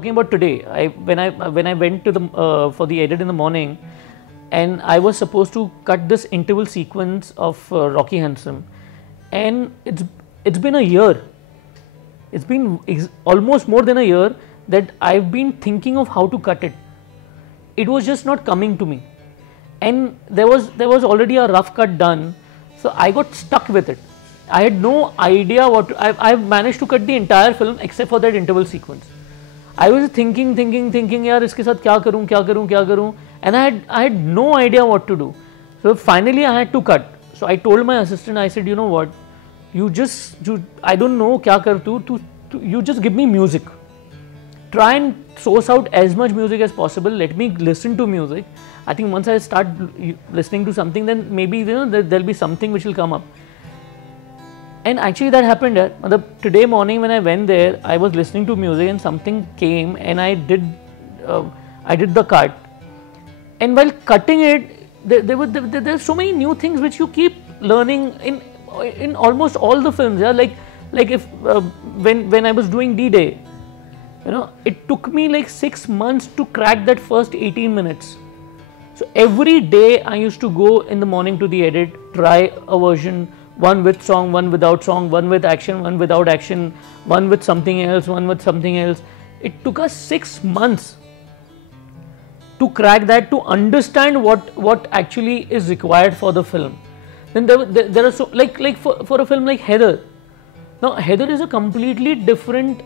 talking about today. When I went to the for the edit in the morning, and I was supposed to cut this interval sequence of Rocky Handsome, and it's been a year. It's been almost more than a year that I've been thinking of how to cut it. It was just not coming to me, and there was already a rough cut done, so I got stuck with it. I had no idea what I've managed to cut the entire film except for that interval sequence. I was thinking, यार इसके साथ क्या करूँ, and I had no idea what to do. So finally I had to cut. So I told my assistant, I said, you know what, I don't know क्या कर तू, you just give me music. Try and source out as much music as possible. Let me listen to music. I think once I start listening to something, then maybe there'll be something which will come up. And actually that happened. Today morning when I went there, I was listening to music and something came, and I did the cut. And while cutting it, there are so many new things which you keep learning in almost all the films. Yeah, like if when I was doing D-Day, it took me like 6 months to crack that first 18 minutes. So every day I used to go in the morning to the edit, try a version. One with song, one without song, one with action, one without action, one with something else, one with something else. It took us 6 months to crack that, to understand what actually is required for the film. Then there are so like for a film like Haider. Now Haider is a completely different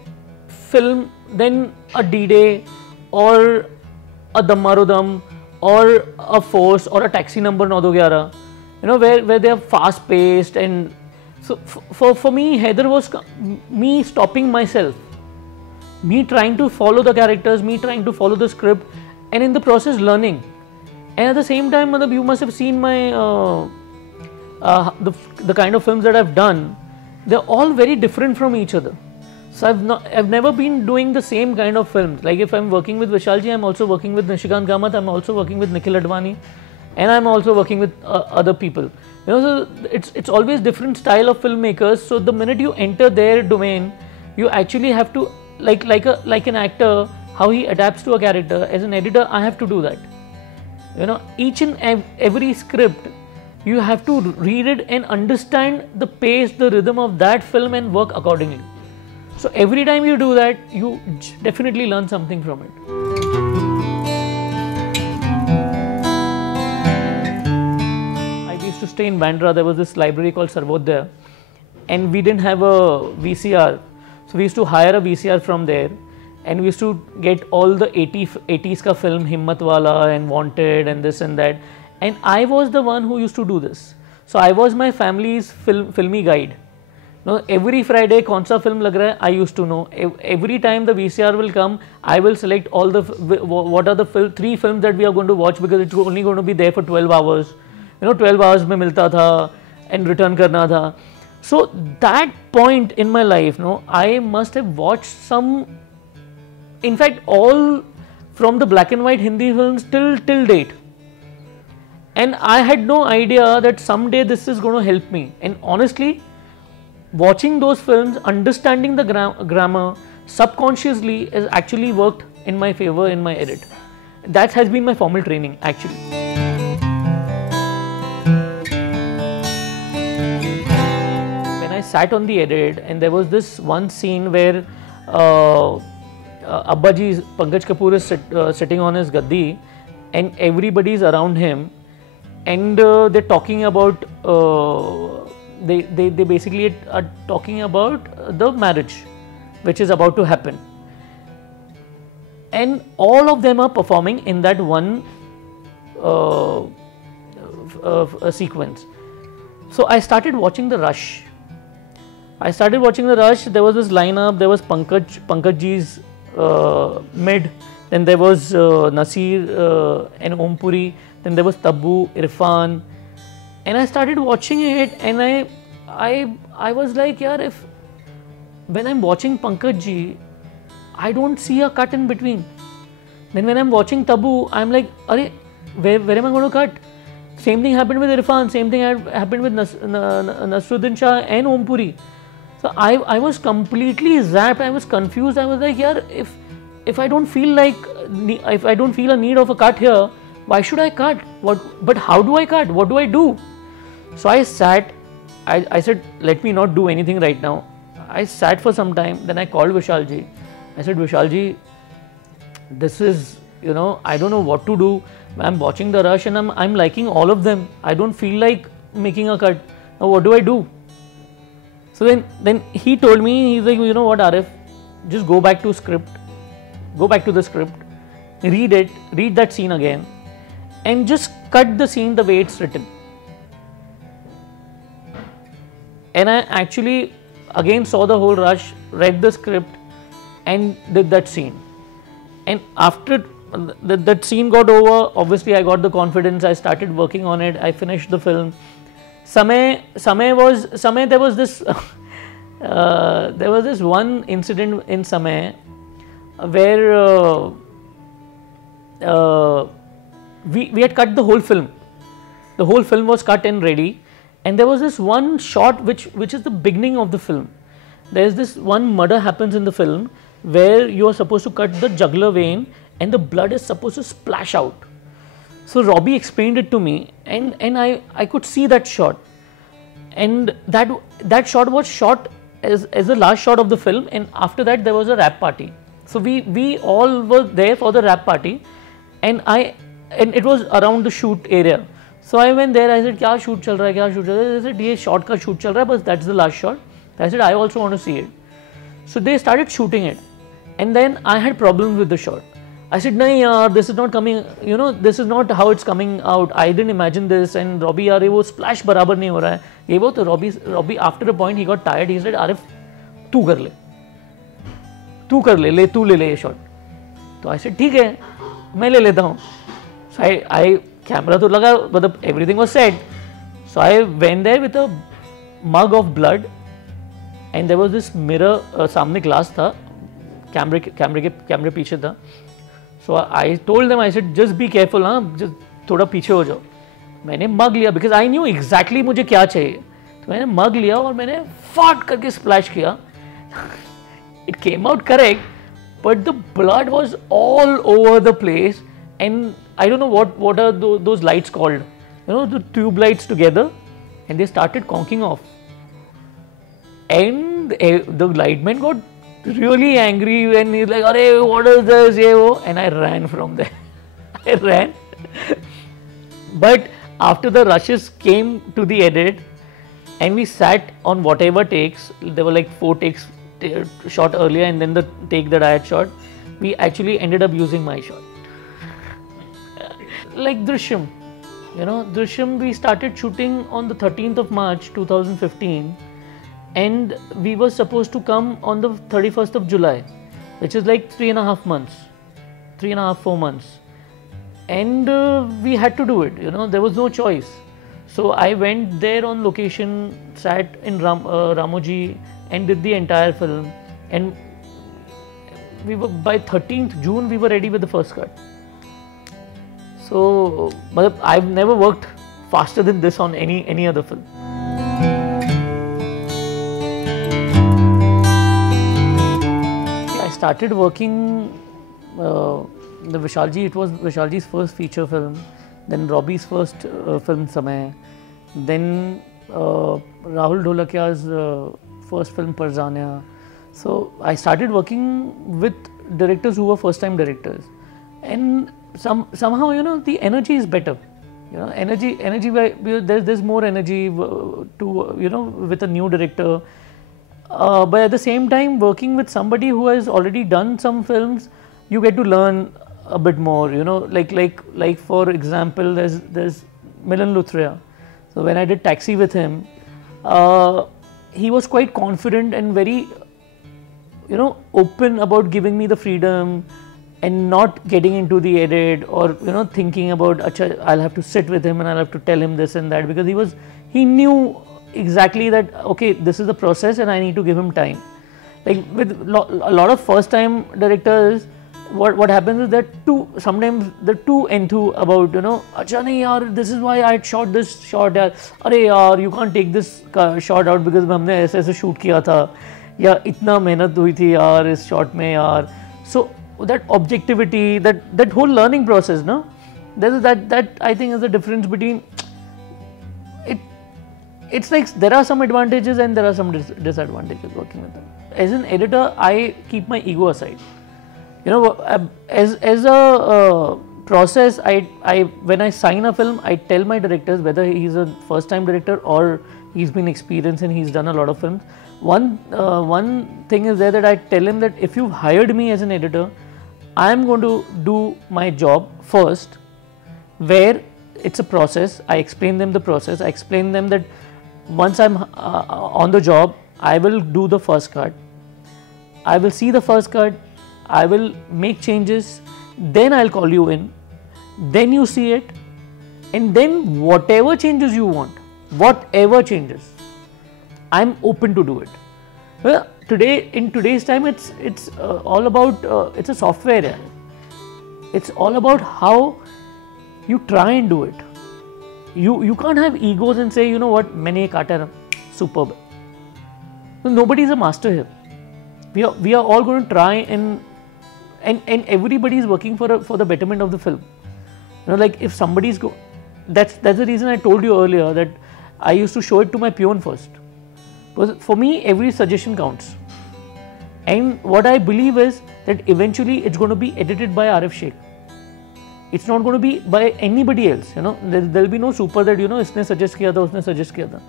film than a D-Day or a Dammarodam or a Force or a Taxi Number 911. Where they are fast paced, and so for me, Haider was me stopping myself, me trying to follow the characters, me trying to follow the script, and in the process learning. And at the same time, you must have seen my the kind of films that I've done. They're all very different from each other. So I've never been doing the same kind of films. Like if I'm working with Vishalji, I'm also working with Nishikant Kamath, I'm also working with Nikhil Advani. And I'm also working with other people. So it's always different style of filmmakers. So the minute you enter their domain, you actually have to like an actor, how he adapts to a character. As an editor, I have to do that. Each and every script, you have to read it and understand the pace, the rhythm of that film, and work accordingly. So every time you do that, you definitely learn something from it. To stay in Bandra, there was this library called Sarvodaya, and we didn't have a VCR, so we used to hire a VCR from there, and we used to get all the 80s ka film, Himmat Wala and Wanted and this and that, and I was the one who used to do this. So I was my family's filmy guide. Every Friday kaun sa film lag raha hai, I used to know. Every time the VCR will come, I will select all the what are the 3 films that we are going to watch, because it's only going to be there for 12 hours. 12 hours mein milta tha and return karna tha. So that point in my life, I must have watched some, in fact all from the black and white Hindi films till date. And I had no idea that someday this is going to help me. And honestly, watching those films, understanding the grammar subconsciously has actually worked in my favor in my edit. That has been my formal training actually. Sat on the edit, and there was this one scene where Abbaji Pankaj Kapoor is sitting on his gaddi, and everybody is around him, and they're talking about they basically are talking about the marriage which is about to happen, and all of them are performing in that one sequence. So I started watching the rush. There was this lineup, there was Pankajji's mid, then there was Nasir and Om Puri, then there was Taboo, Irfan, and I started watching it, and I was like, yaar, when I'm watching Pankajji, I don't see a cut in between. Then when I'm watching Taboo, I'm like, where am I going to cut? Same thing happened with Irfan, same thing happened with Nasruddin Shah and Om Puri. So I was completely zapped, I was confused. I was like, yaar, if I don't feel a need of a cut here, why should I cut? But how do I cut? What do I do? So I sat. I said, let me not do anything right now. I sat for some time. Then I called Vishalji. I said, Vishalji, this is, I don't know what to do. I'm watching the rush and I'm liking all of them. I don't feel like making a cut. Now what do I do? So then he told me, he's like, you know what, Aarif, just go back to the script, read it, read that scene again, and just cut the scene the way it's written. And I actually again saw the whole rush, read the script, and did that scene. And after that scene got over, obviously I got the confidence. I started working on it. I finished the film. There was this one incident in Samay where we had cut the whole film. The whole film was cut and ready, and there was this one shot which is the beginning of the film. There is this one murder happens in the film where you are supposed to cut the jugular vein and the blood is supposed to splash out. So Robbie explained it to me, and I could see that shot, and that shot was shot as the last shot of the film, and after that there was a rap party. So we all were there for the rap party, and it was around the shoot area. So I went there. I said, "Kya shoot chal raha hai? Kya shoot chal raha hai?" They said, "Ye shot ka shoot chal raha hai, but that's the last shot." I said, "I also want to see it." So they started shooting it, and then I had problems with the shot. I said, "Nahi yaar, this is not coming. This is not how it's coming out. I didn't imagine this." And Robbie, yaar, wo splash barabar nahi ho raha hai. Ye wo to Robbie after a point he got tired. He said, "Aarif, tu kar le, tu le ye shot." So I said, "ठीक है, मैं ले लेता हूँ." So I camera to laga, but everything was set. So I went there with a mug of blood, and there was this mirror. सामने glass था, कैमरे पीछे था. So I told them, I said, just be careful, हाँ, just थोड़ा पीछे हो जाओ. मैंने मग लिया because I knew exactly मुझे क्या चाहिए. तो मैंने मग लिया और मैंने फाट करके splash किया. It came out correct, but the blood was all over the place, and I don't know what are those lights called. The tube lights together, and they started conking off. And the lightman got really angry when he's like, "Arey, what is this?" And I ran from there. I ran. But after the rushes came to the edit, and we sat on whatever takes, there were like 4 takes shot earlier, and then the take that I had shot, we actually ended up using my shot. Like Drishyam, Drishyam, we started shooting on the 13th of March 2015, and we were supposed to come on the 31st of July, which is like 3.5 months, 4 months, and we had to do it. There was no choice. So I went there on location, sat in Ramoji, and did the entire film, and we were by 13th June we were ready with the first cut. So I've never worked faster than this on any other film. I started working the Vishalji. It was Vishalji's first feature film, then Robbie's first film Samay, then Rahul Dholakia's first film Parzania. So I started working with directors who were first time directors, and somehow the energy is better. Energy there's more energy to with a new director, but at the same time working with somebody who has already done some films, you get to learn a bit more. Like for example, there's Milan Luthria. So when I did Taxi with him, he was quite confident and very open about giving me the freedom and not getting into the edit or thinking about I'll have to sit with him and I'll have to tell him this and that, because he knew exactly that okay, this is the process and I need to give him time. Like with a lot of first time directors, what happens is that sometimes they're too enthused about acha nahi yaar, this is why I shot this shot yaar, अरे यार you can't take this shot out because हमने ऐसे shoot किया था या इतना मेहनत हुई थी यार इस shot में यार. So that objectivity, that whole learning process, no? That I think is the difference between it. It's like there are some advantages and there are some disadvantages working with them. As an editor, I keep my ego aside. You know, as a process, when I sign a film, I tell my directors, whether he's a first-time director or he's been experienced and he's done a lot of films. One thing is there that I tell him that if you've hired me as an editor, I am going to do my job first, where it's a process. I explain them the process. I explain them that once I'm on the job, I will do the first cut. I will see the first cut. I will make changes. Then I'll call you in. Then you see it, and then whatever changes you want, whatever changes, I'm open to do it. Well, in today's time, it's all about it's a software. Yeah. It's all about how you try and do it. You can't have egos and say, you know what, मैंने ये काटा ना, superb. So nobody is a master here. We are all going to try and everybody is working for the betterment of the film. You know, like if somebody's that's the reason I told you earlier that I used to show it to my peon first. Because for me, every suggestion counts. And what I believe is that eventually it's going to be edited by Aarif Sheikh. It's not going to be by anybody else. You know, there'll be no super that, you know, इसने suggest किया था, उसने suggest किया था.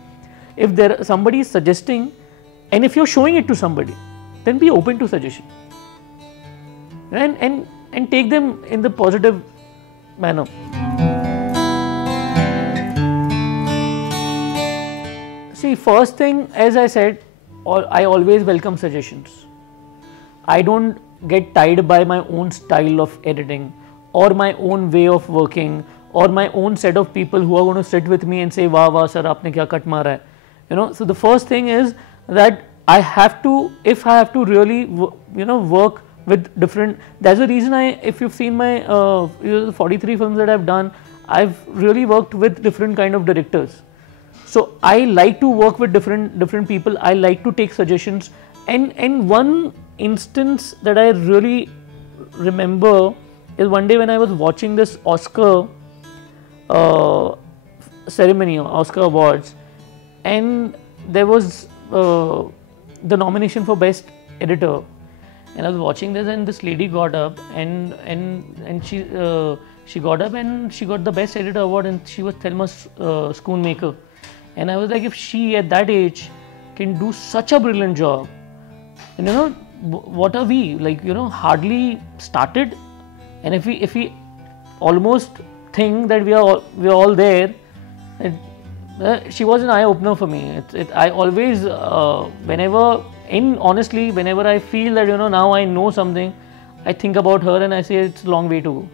If somebody is suggesting, and if you're showing it to somebody, then be open to suggestion. And take them in the positive manner. See, first thing, as I said, I always welcome suggestions. I don't get tied by my own style of editing or my own way of working or my own set of people who are going to sit with me and say, "Wow, wow, sir, aapne kya cut mara hai?" You know, so the first thing is that I have to, if I have to really, you know, work with different. That's the reason if you've seen my 43 films that I've done, I've really worked with different kind of directors. So I like to work with different people. I like to take suggestions. And one instance that I really remember is one day when I was watching this Oscar ceremony, Oscar Awards, and there was the nomination for Best Editor. And I was watching this, and this lady got up, and she got up and she got the Best Editor award, and she was Thelma's Schoonmaker. And I was like, if she at that age can do such a brilliant job, and you know, what are we like? You know, hardly started, and if we almost think that we are all there, she was an eye opener for me. I always honestly, whenever I feel that, you know, now I know something, I think about her and I say it's a long way to go.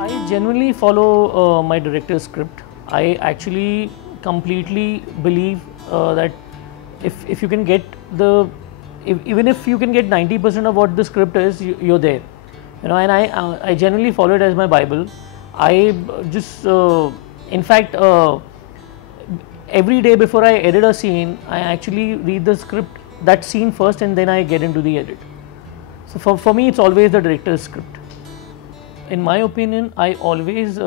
I genuinely follow my director's script. I actually completely believe that if you can get even if you can get 90% of what the script is, you're there. You know, and I generally follow it as my Bible. I just, in fact, every day before I edit a scene, I actually read the script, that scene first, and then I get into the edit. So for me, it's always the director's script. In my opinion, I always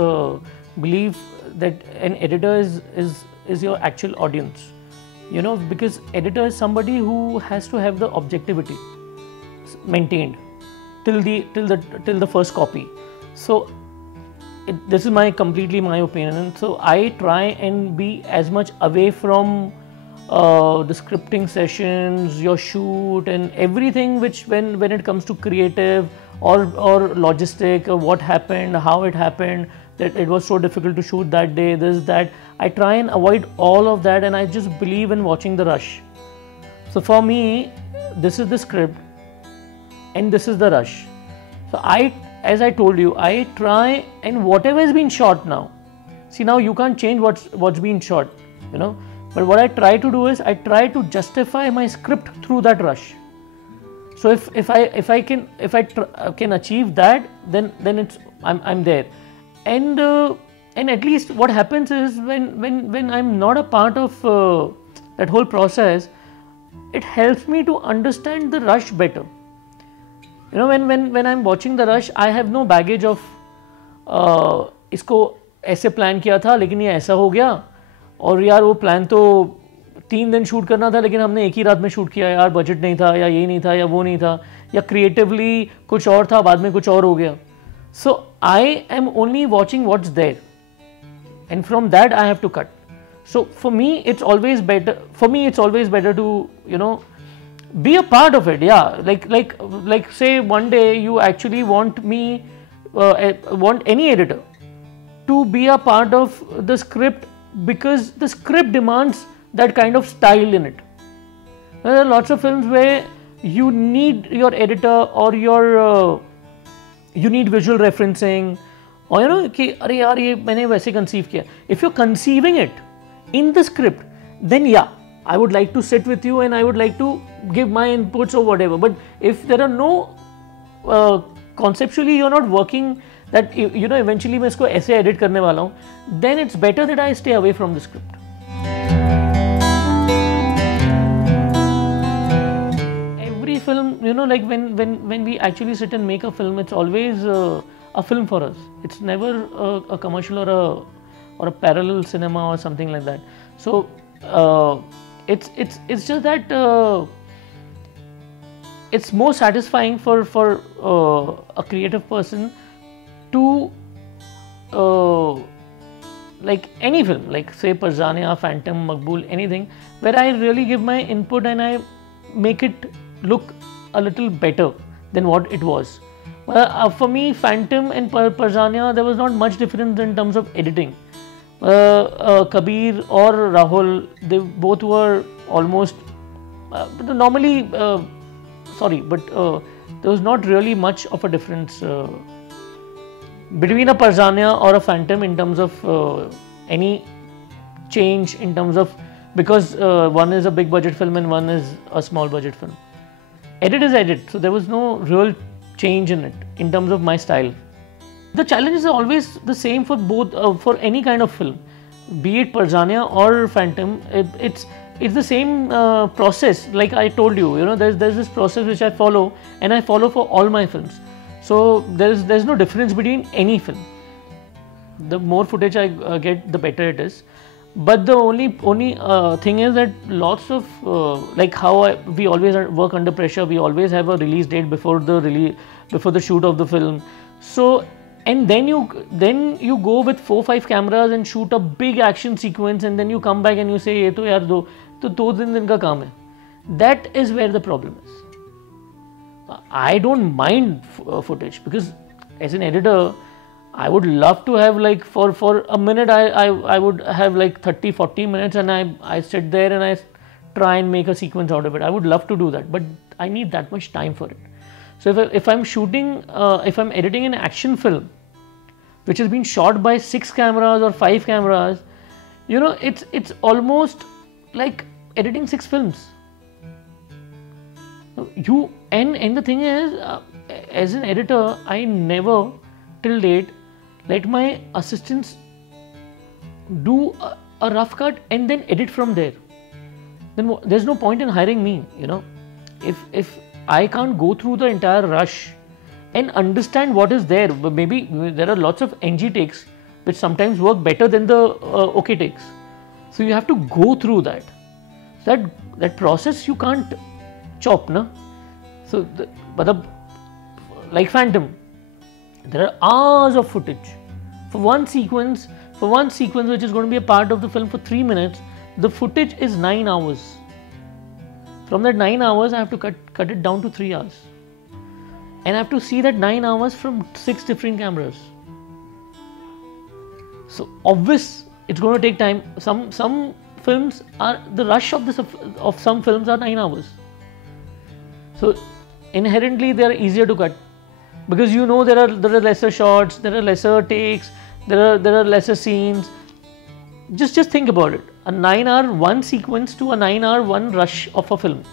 believe that an editor is your actual audience. You know, because editor is somebody who has to have the objectivity maintained till the first copy. So this is completely my opinion. So I try and be as much away from the scripting sessions, your shoot, and everything which when it comes to creative or logistic, what happened, how it happened, that it was so difficult to shoot that day, this, that. I try and avoid all of that, and I just believe in watching the rush. So for me, this is the script and this is the rush. So as I told you, I try, and whatever has been shot now, see, now you can't change what's been shot, you know. But what I try to do is I try to justify my script through that rush. So if I can achieve that, then I'm there. And at least what happens is when I'm not a part of that whole process, it helps me to understand the rush better. You know, when I'm watching the rush, I have no baggage of इसको ऐसे plan किया था लेकिन ये ऐसा हो गया, और यार वो प्लान तो 3 दिन शूट करना था लेकिन हमने एक ही रात में शूट किया, यार बजट नहीं था, या ये नहीं था, या वो नहीं था, या क्रिएटिवली कुछ और था, बाद में कुछ और हो गया. So I am only watching what's there and from that I have to cut. So for me it's always better to, you know, be a part of it. Yeah, like say one day you actually want any editor to be a part of the script, because the script demands that kind of style in it. There are lots of films where you need your editor, or you need visual referencing, or you know कि अरे यार ये मैंने वैसे conceive किया. If you're conceiving it in the script, then yeah, I would like to sit with you and I would like to give my inputs or whatever. But if there are no conceptually you're not working that you know eventually मैं इसको ऐसे edit करने वाला हूँ, then it's better that I stay away from the script. Every film, you know, like when we actually sit and make a film, it's always a film for us. It's never a commercial or a parallel cinema or something like that. So it's just that it's more satisfying for a creative person to like any film, like say Parzania, Phantom, Maqbool, anything where I really give my input and I make it look a little better than what it was. For me, Phantom and Parzania, there was not much difference in terms of editing. Kabir or Rahul, they both were almost normally but there was not really much of a difference between a Parzania or a Phantom in terms of any change in terms of, because one is a big budget film and one is a small budget film. Edit is edit, so there was no real change in it in terms of my style. The challenges are always the same for both, for any kind of film, be it Parzania or Phantom. It's the same process. Like I told you, you know, there's this process which I follow, and I follow for all my films. So there's no difference between any film. The more footage I get, the better it is. But the only thing is that lots of like how we always work under pressure. We always have a release date before the shoot of the film. So. And then you go with 4-5 cameras and shoot a big action sequence, and then you come back and you say ये तो यार दो दिन का काम है. That is where the problem is. I don't mind footage, because as an editor I would love to have, like, for a minute I would have like 30-40 minutes and I sit there and I try and make a sequence out of it. I would love to do that, but I need that much time for it. So if I'm shooting, if I'm editing an action film which has been shot by 6 cameras or 5 cameras, you know, it's almost like editing 6 films. And the thing is, as an editor, I never till date let my assistants do a rough cut and then edit from there. Then there's no point in hiring me, you know. If I can't go through the entire rush and understand what is there. Maybe there are lots of NG takes which sometimes work better than the OK takes. So you have to go through that. That process you can't chop, na? So, like Phantom, there are hours of footage for one sequence. For one sequence which is going to be a part of the film for 3 minutes, the footage is 9 hours. From that 9 hours, I have to cut it down to 3 hours. And I have to see that 9 hours from 6 different cameras. So obvious, it's going to take time. Some films are, the rush of some films are 9 hours. So inherently they are easier to cut, because you know there are lesser shots, there are lesser takes, there are lesser scenes. Just think about it. A 9-hour one sequence to a 9-hour one rush of a film.